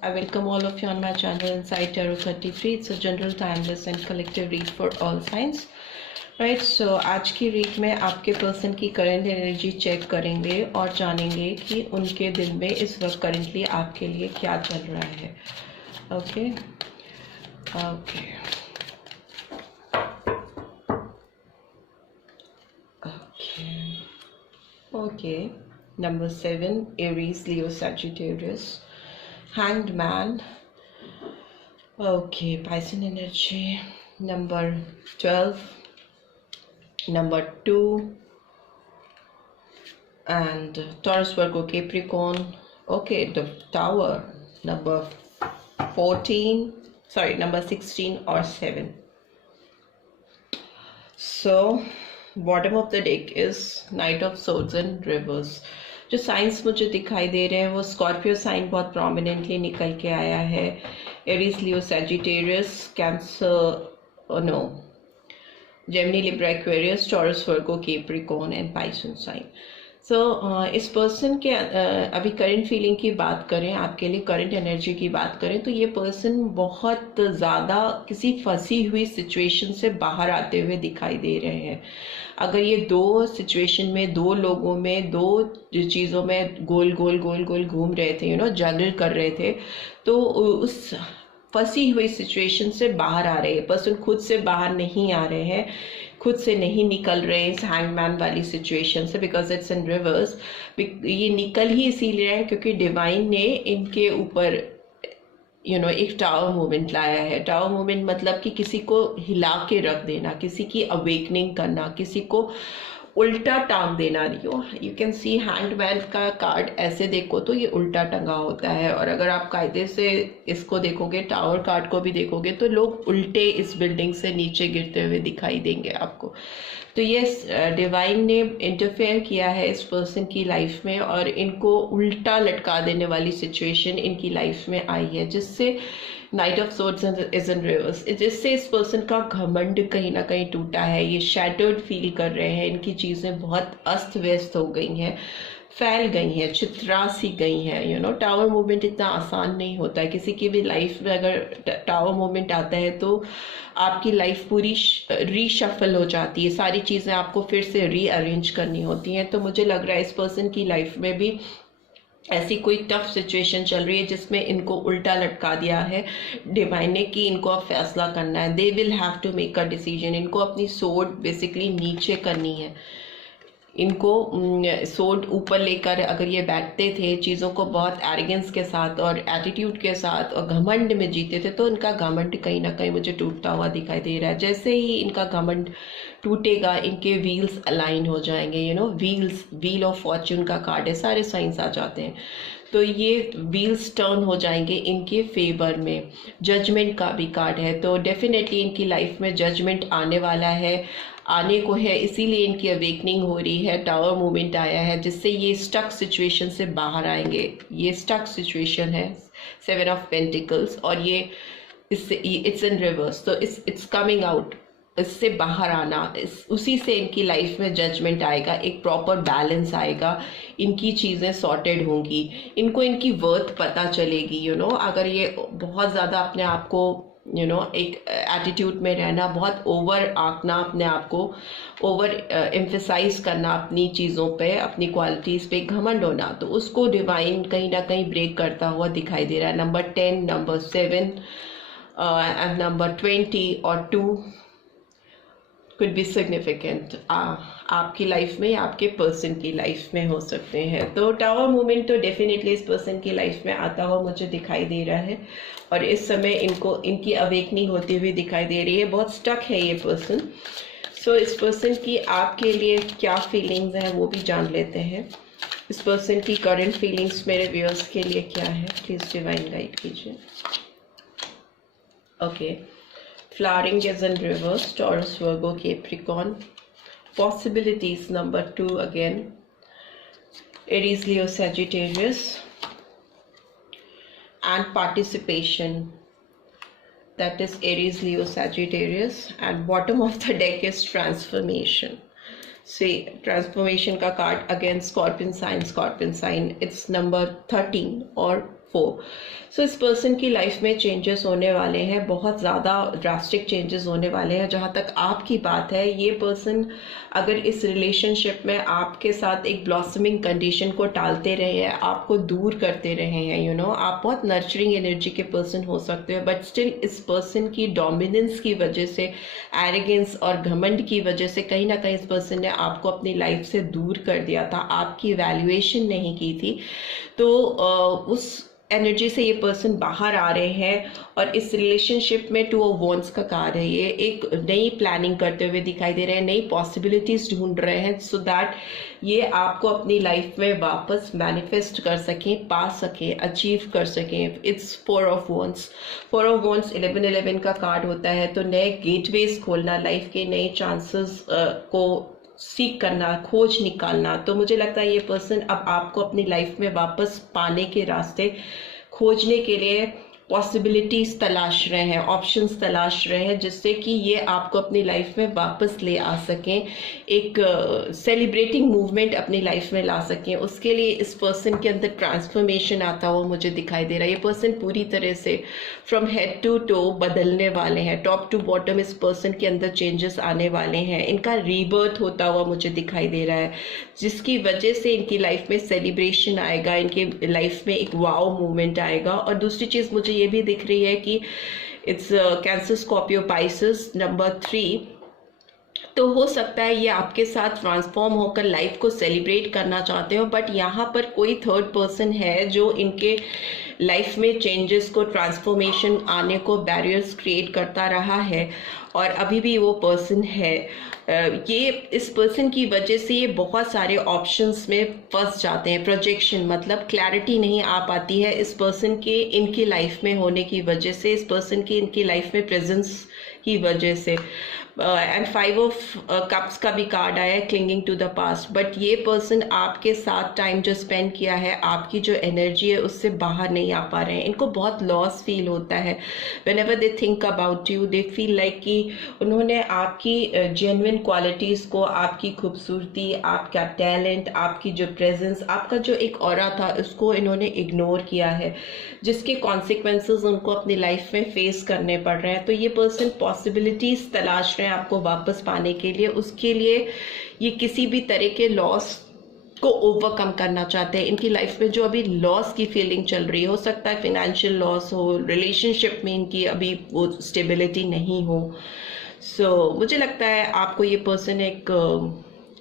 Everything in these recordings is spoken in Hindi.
I welcome all of you on my channel Inside Tarot 33. It's a general, timeless and collective read for all signs. Right, so आज की रीड में आपके पर्सन की करंट एनर्जी चेक करेंगे और जानेंगे कि उनके दिल में इस वक्त करंटली आपके लिए क्या चल रहा है. Okay okay okay. Number 7, Aries, Leo, Sagittarius. Hanged Man. Okay, Piscean energy. Number 12. Number 2. And Taurus, Virgo, Capricorn. Okay, the Tower. Number 14. Sorry, number 16 or 7. So, bottom of the deck is Knight of Swords and Reverse. जो साइंस मुझे दिखाई दे रहे हैं वो स्कॉर्पियो साइन बहुत प्रोमिनेंटली निकल के आया है. Aries, Leo, Sagittarius, Cancer, no, Gemini, Libra, Aquarius, Taurus, Virgo, Capricorn and Pisces sign. So इस पर्सन के अभी करंट फीलिंग की बात करें, आपके लिए करंट एनर्जी की बात करें, तो ये पर्सन बहुत ज़्यादा किसी फंसी हुई सिचुएशन से बाहर आते हुए दिखाई दे रहे हैं. अगर ये दो सिचुएशन में, दो लोगों में, दो चीज़ों में गोल गोल गोल गोल घूम रहे थे, जगल कर रहे थे, तो उस फंसी हुई सिचुएशन से बाहर आ रहे हैं. पर्सन खुद से बाहर नहीं आ रहे हैं, खुद से नहीं निकल रहे हैं इस हैंगमैन वाली सिचुएशन से, बिकॉज इट्स इन रिवर्स. ये निकल ही इसीलिए रहे हैं क्योंकि डिवाइन ने इनके ऊपर एक टावर मूवमेंट लाया है. टावर मूवमेंट मतलब कि किसी को हिला के रख देना, किसी की अवेकनिंग करना, किसी को उल्टा टांग देना. यू कैन सी हैंडमैन का कार्ड ऐसे देखो तो ये उल्टा टंगा होता है, और अगर आप कायदे से इसको देखोगे, टावर कार्ड को भी देखोगे, तो लोग उल्टे इस बिल्डिंग से नीचे गिरते हुए दिखाई देंगे आपको. तो ये डिवाइन ने इंटरफेयर किया है इस पर्सन की लाइफ में और इनको उल्टा लटका देने वाली सिचुएशन इनकी लाइफ में आई है, जिससे night of swords is in reverse, जिससे इस पर्सन का घमंड कहीं ना कहीं टूटा है. ये शैटर्ड फील कर रहे हैं, इनकी चीज़ें बहुत अस्त व्यस्त हो गई हैं, फैल गई हैं, चित्रा सी गई हैं. टावर मूवमेंट इतना आसान नहीं होता है. किसी की भी लाइफ में अगर टावर मूवमेंट आता है तो आपकी लाइफ पूरी रीशफल हो जाती है, सारी चीज़ें आपको फिर से रीअरेंज करनी होती हैं. तो मुझे लग रहा है इस पर्सन की लाइफ में भी ऐसी कोई टफ सिचुएशन चल रही है जिसमें इनको उल्टा लटका दिया है डिवाइन ने कि इनको अब फैसला करना है. They will have to make a decision. इनको अपनी सोर्ड बेसिकली नीचे करनी है. इनको सोर्ड ऊपर लेकर अगर ये बैठते थे, चीज़ों को बहुत एरोगेंस के साथ और एटीट्यूड के साथ और घमंड में जीते थे, तो इनका घमंड कहीं ना कहीं मुझे टूटता हुआ दिखाई दे रहा है. जैसे ही इनका घमंड टूटेगा, इनके व्हील्स अलाइन हो जाएंगे. व्हील ऑफ फॉर्च्यून का कार्ड है, सारे साइंस आ जाते हैं, तो ये व्हील्स टर्न हो जाएंगे इनके फेवर में. जजमेंट का भी कार्ड है, तो डेफिनेटली इनकी लाइफ में जजमेंट आने वाला है, आने को है, इसीलिए इनकी अवेकनिंग हो रही है. टावर मूवमेंट आया है जिससे ये स्टक सिचुएशन से बाहर आएंगे. ये स्टक सिचुएशन है 7 ऑफ पेंटिकल्स और ये इससे इट्स इन रिवर्स, तो इट्स कमिंग आउट. इससे बाहर आना, उसी से इनकी लाइफ में जजमेंट आएगा, एक प्रॉपर बैलेंस आएगा, इनकी चीज़ें सॉर्टेड होंगी, इनको इनकी वर्थ पता चलेगी. अगर ये बहुत ज़्यादा अपने आप को एक एटीट्यूड में रहना, बहुत ओवर आंकना, अपने आप को ओवर एम्फेसाइज करना अपनी चीज़ों पे, अपनी क्वालिटीज़ पे घमंड होना, तो उसको डिवाइन कहीं ना कहीं ब्रेक करता हुआ दिखाई दे रहा है. नंबर 10, नंबर 7 एंड नंबर 20 और 2 could be significant आपकी लाइफ में या आपके पर्सन की लाइफ में हो सकते हैं. तो टावर मूवमेंट तो डेफिनेटली इस पर्सन की लाइफ में आता हुआ मुझे दिखाई दे रहा है और इस समय इनकी अवेकनिंग होती हुई दिखाई दे रही है. बहुत स्टक है ये पर्सन. सो इस पर्सन की आपके लिए क्या फीलिंग्स हैं वो भी जान लेते हैं. इस पर्सन की करंट फीलिंग्स मेरे व्यूअर्स के लिए क्या है, प्लीज डिवाइन गाइड कीजिए. Okay, flowering is in reverse, Taurus, Virgo, Capricorn. Possibilities number 2 again, Aries, Leo, Sagittarius. And participation, that is Aries, Leo, Sagittarius. And bottom of the deck is transformation. See, transformation का card again scorpion sign. It's number 13 or 4। So इस पर्सन की लाइफ में चेंजेस होने वाले हैं, बहुत ज़्यादा ड्रास्टिक चेंजेस होने वाले हैं। जहाँ तक आपकी बात है, ये पर्सन अगर इस रिलेशनशिप में आपके साथ एक ब्लॉसमिंग कंडीशन को टालते रहे हैं, आपको दूर करते रहे हैं, यू नो, आप बहुत नर्चरिंग एनर्जी के पर्सन हो सकते हो, बट स्टिल इस पर्सन की डोमिनेंस की वजह से, एरोगेंस और घमंड की वजह से कहीं ना कहीं इस पर्सन ने आपको अपनी लाइफ से दूर कर दिया था, आपकी वैल्यूएशन नहीं की थी। तो उस एनर्जी से ये पर्सन बाहर आ रहे हैं और इस रिलेशनशिप में 2 ऑफ वॉन्ड्स का कार्ड है। ये एक नई प्लानिंग करते हुए दिखाई दे रहे हैं, नई पॉसिबिलिटीज ढूंढ रहे हैं, सो दैट ये आपको अपनी लाइफ में वापस मैनिफेस्ट कर सकें, पा सकें, अचीव कर सकें। It's 4 of wands. 4 of wands 11-11 का कार्ड होता है। तो नए गेटवेज खोलना, लाइफ के नए चांसेस को सीख करना, खोज निकालना। तो मुझे लगता है ये पर्सन अब आपको अपनी लाइफ में वापस पाने के रास्ते खोजने के लिए पॉसिबिलिटीज तलाश रहे हैं, ऑप्शंस तलाश रहे हैं, जिससे कि ये आपको अपनी लाइफ में वापस ले आ सकें, एक सेलिब्रेटिंग मूवमेंट अपनी लाइफ में ला सकें। उसके लिए इस पर्सन के अंदर ट्रांसफॉर्मेशन आता हुआ मुझे दिखाई दे रहा है। ये पर्सन पूरी तरह से फ्रॉम हेड टू टो बदलने वाले हैं, टॉप टू बॉटम इस पर्सन के अंदर चेंजेस आने वाले हैं। इनका रीबर्थ होता हुआ मुझे दिखाई दे रहा है, जिसकी वजह से इनकी लाइफ में सेलिब्रेशन आएगा, इनकी लाइफ में एक वाओ मूवमेंट आएगा। और दूसरी चीज़ मुझे ये भी दिख रही है कि it's cancer, Scorpio, Pisces number 3। तो हो सकता है ये आपके साथ ट्रांसफॉर्म होकर लाइफ को सेलिब्रेट करना चाहते हो, बट यहाँ पर कोई थर्ड पर्सन है जो इनके लाइफ में चेंजेस को, ट्रांसफॉर्मेशन आने को बैरियर्स क्रिएट करता रहा है और अभी भी वो पर्सन है। ये इस पर्सन की वजह से ये बहुत सारे ऑप्शंस में फंस जाते हैं। प्रोजेक्शन मतलब क्लैरिटी नहीं आ पाती है इस पर्सन के इनकी लाइफ में होने की वजह से, इस पर्सन की इनकी लाइफ में प्रेजेंस की वजह से। एंड 5 ऑफ कप्स का भी कार्ड आया है, clinging to the past. But ये पर्सन आपके साथ टाइम जो स्पेंड किया है, आपकी जो एनर्जी है उससे बाहर नहीं आ पा रहे हैं। इनको बहुत लॉस फील होता है when ever they think about you. They feel like कि उन्होंने आपकी जेन्युइन क्वालिटीज़ को, आपकी खूबसूरती, आपका टैलेंट, आपकी जो प्रेजेंस, आपका जो एक ऑरा था, उसको इन्होंने इग्नोर किया है, जिसके कॉन्सिक्वेंसेस उनको अपनी लाइफ में फेस करने पड़ रहे हैं। तो ये पर्सन पॉसिबिलिटीज तलाश रहे हैं आपको वापस पाने के लिए। उसके लिए ये किसी भी तरह के लॉस को ओवरकम करना चाहते हैं। इनकी लाइफ में जो अभी लॉस की फीलिंग चल रही है, हो सकता है फिनेंशियल लॉस हो, रिलेशनशिप में इनकी अभी वो स्टेबिलिटी नहीं हो। सो मुझे लगता है आपको ये पर्सन एक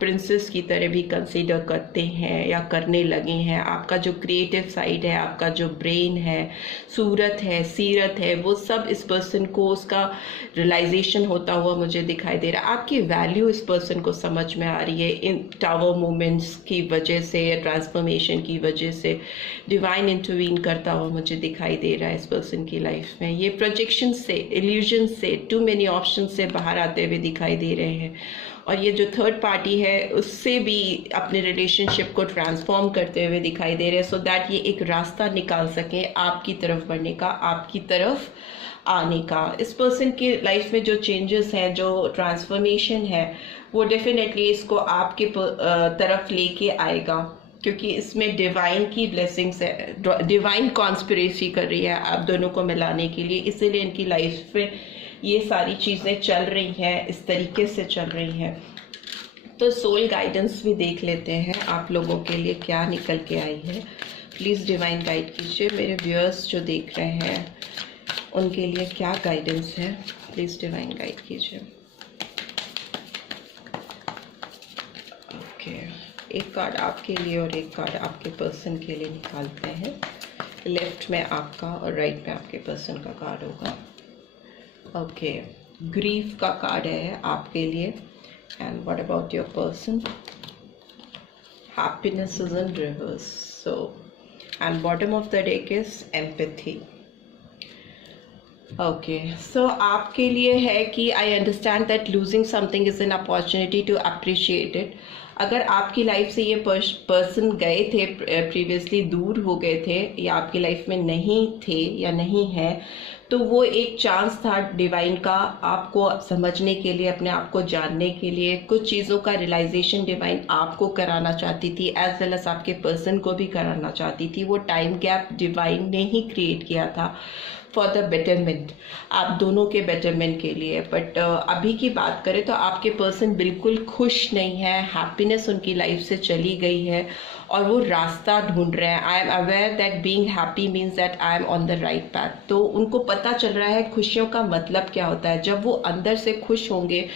प्रिंसेस की तरह भी कंसीडर करते हैं या करने लगे हैं। आपका जो क्रिएटिव साइड है, आपका जो ब्रेन है, सूरत है, सीरत है, वो सब इस पर्सन को उसका रियलाइजेशन होता हुआ मुझे दिखाई दे रहा है। आपकी वैल्यू इस पर्सन को समझ में आ रही है इन टावर मूवमेंट्स की वजह से या ट्रांसफॉर्मेशन की वजह से। डिवाइन इंटरवीन करता हुआ मुझे दिखाई दे रहा है इस पर्सन की लाइफ में। ये प्रोजेक्शन से, इल्यूजन से, टू मेनी ऑप्शन से बाहर आते हुए दिखाई दे रहे हैं। और ये जो थर्ड पार्टी है उससे भी अपने रिलेशनशिप को ट्रांसफॉर्म करते हुए दिखाई दे रहे हैं, सो दैट ये एक रास्ता निकाल सकें आपकी तरफ बढ़ने का, आपकी तरफ आने का। इस पर्सन की लाइफ में जो चेंजेस हैं, जो ट्रांसफॉर्मेशन है, वो डेफिनेटली इसको आपके तरफ लेके आएगा, क्योंकि इसमें डिवाइन की ब्लेसिंग्स है, डिवाइन कॉन्स्पिरेसी कर रही है आप दोनों को मिलाने के लिए। इसीलिए इनकी लाइफ में ये सारी चीज़ें चल रही हैं, इस तरीके से चल रही हैं। तो सोल गाइडेंस भी देख लेते हैं आप लोगों के लिए क्या निकल के आई है। प्लीज़ डिवाइन गाइड कीजिए। मेरे व्यूअर्स जो देख रहे हैं उनके लिए क्या गाइडेंस है, प्लीज़ डिवाइन गाइड कीजिए। ओके, एक कार्ड आपके लिए और एक कार्ड आपके पर्सन के लिए निकालते हैं। लेफ्ट में आपका और राइट में आपके पर्सन का कार्ड होगा। ओके, ग्रीफ का कार्ड है आपके लिए। And what about your person? Happiness is in reverse. So and bottom of the deck is empathy. Okay, so आपके लिए है कि I understand that losing something is an opportunity to appreciate it. अगर आपकी लाइफ से ये पर्सन गए थे, प्रीवियसली दूर हो गए थे या आपकी लाइफ में नहीं थे या नहीं है, तो वो एक चांस था डिवाइन का आपको समझने के लिए, अपने आप को जानने के लिए। कुछ चीज़ों का रियलाइजेशन डिवाइन आपको कराना चाहती थी, एज वेल एज आपके पर्सन को भी कराना चाहती थी। वो टाइम गैप डिवाइन ने ही क्रिएट किया था फॉर द बेटरमेंट, आप दोनों के बेटरमेंट के लिए। बट अभी की बात करें तो आपके पर्सन बिल्कुल खुश नहीं है, हैप्पीनेस उनकी लाइफ से चली गई है और वो रास्ता ढूंढ रहे हैं। I am aware that being happy means that I am on the right path. तो उनको पता चल रहा है खुशियों का मतलब क्या होता है। जब वो अंदर से खुश होंगे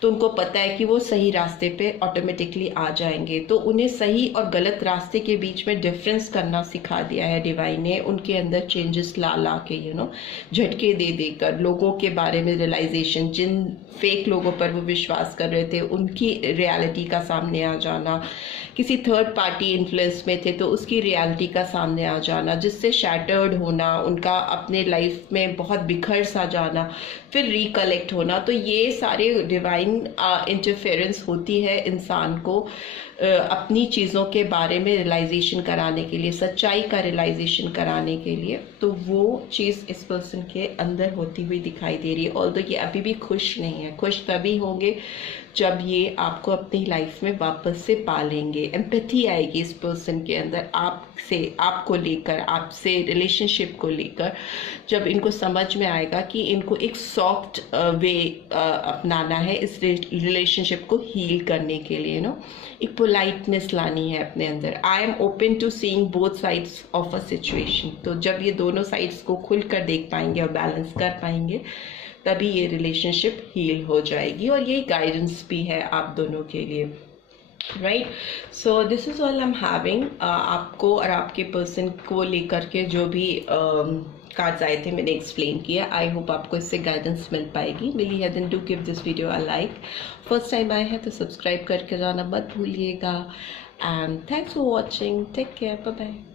तो उनको पता है कि वो सही रास्ते पे ऑटोमेटिकली आ जाएंगे। तो उन्हें सही और गलत रास्ते के बीच में डिफरेंस करना सिखा दिया है डिवाइन ने, उनके अंदर चेंजेस ला ला के, झटके दे देकर लोगों के बारे में रियलाइजेशन, जिन फेक लोगों पर वो विश्वास कर रहे थे उनकी रियलिटी का सामने आ जाना, किसी थर्ड पार्टी इन्फ्लुएंस में थे तो उसकी रियलिटी का सामने आ जाना, जिससे शैटर्ड होना, उनका अपने लाइफ में बहुत बिखर सा जाना, फिर रिकलेक्ट होना। तो ये सारे डिवाइन इंटरफेरेंस होती है इंसान को अपनी चीज़ों के बारे में रियलाइजेशन कराने के लिए, सच्चाई का रियलाइजेशन कराने के लिए। तो वो चीज़ इस पर्सन के अंदर होती हुई दिखाई दे रही है। ऑल्दो ये अभी भी खुश नहीं है। खुश तभी होंगे जब ये आपको अपनी लाइफ में वापस से पालेंगे। एम्पैथी आएगी इस पर्सन के अंदर आपसे, आपको लेकर, आपसे रिलेशनशिप को लेकर। जब इनको समझ में आएगा कि इनको एक सॉफ्ट वे अपनाना है इस रिलेशनशिप को हील करने के लिए, एक पोलाइटनेस लानी है अपने अंदर। I am open to seeing both sides of a situation. तो जब ये दोनों साइड्स को खुलकर देख पाएंगे और बैलेंस कर पाएंगे तभी ये रिलेशनशिप हील हो जाएगी। और ये गाइडेंस भी है आप दोनों के लिए, right. So this is all I am having. आपको और आपके पर्सन को लेकर के जो भी कार्ड्स आए थे मैंने एक्सप्लेन किया। आई होप आपको इससे गाइडेंस मिल पाएगी। मिली है then do give this video a like. First time आए हैं तो सब्सक्राइब करके जाना मत भूलिएगा। And thanks for watching. Take care, bye bye.